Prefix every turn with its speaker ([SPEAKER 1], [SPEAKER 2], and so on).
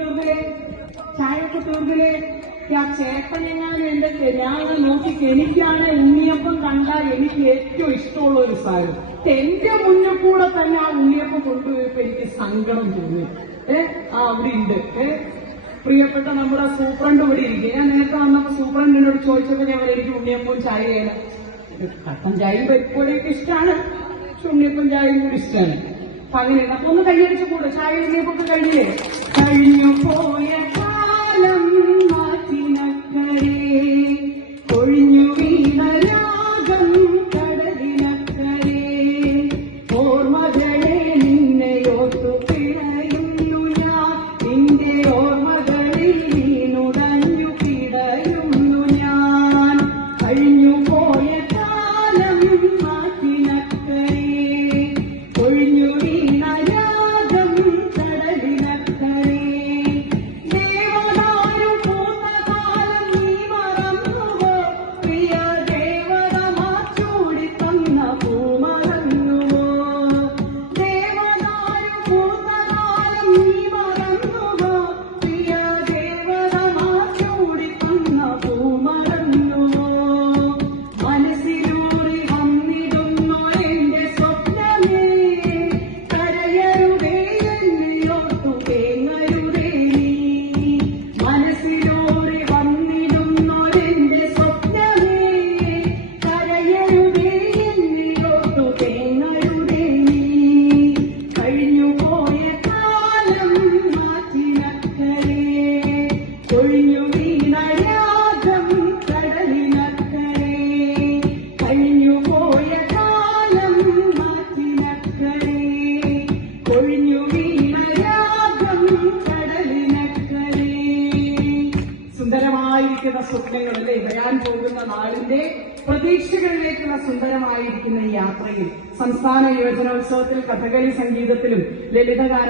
[SPEAKER 1] തീർന്നില്ലേ? ചായയൊക്കെ തീർന്നില്ലേ? ആ ചേട്ടനെങ്ങാനും എന്റെ ഞാൻ നോക്കി എനിക്കാണ് ഉണ്ണിയപ്പം കണ്ടാൽ എനിക്ക് ഏറ്റവും ഇഷ്ടമുള്ള ഒരു സാധനം. എന്റെ മുന്നിൽ കൂടെ തന്നെ ആ ഉണ്ണിയപ്പം കൊണ്ടുപോയപ്പോ എനിക്ക് സങ്കടം തോന്നി. ഏ ആ അവിടെ ഉണ്ട്. ഏ പ്രിയപ്പെട്ട നമ്മുടെ സൂപ്രണ്ട് ഇവിടെ ഇരിക്കുക. ഞാൻ നേരത്തെ വന്നപ്പോ സൂപ്രണ്ടിനോട് ചോദിച്ചപ്പോ ഞാൻ എനിക്ക് ഉണ്ണിയപ്പവും ചായയല്ല കട്ടൻ ചായയും പരിപ്പോടെയൊക്കെ ഇഷ്ടമാണ് പക്ഷെ ഉണ്ണിയപ്പം കൂടി ഇഷ്ടമാണ് അങ്ങനെയാണ് അപ്പൊ ഒന്ന് കൈയടിച്ചു കൂടെ. ചായ ഉണ്ണിയപ്പൊക്കെ കഴിഞ്ഞില്ലേ? കഴിഞ്ഞു പോയ. സുന്ദരമായിരിക്കുന്ന സ്വപ്നങ്ങളിലെ വരാൻ പോകുന്ന നാടിന്റെ പ്രതീക്ഷകളിലേക്കുള്ള സുന്ദരമായിരിക്കുന്ന ഈ യാത്രയിൽ സംസ്ഥാന യുവജനോത്സവത്തിൽ കഥകളി സംഗീതത്തിലും ലളിതഗാന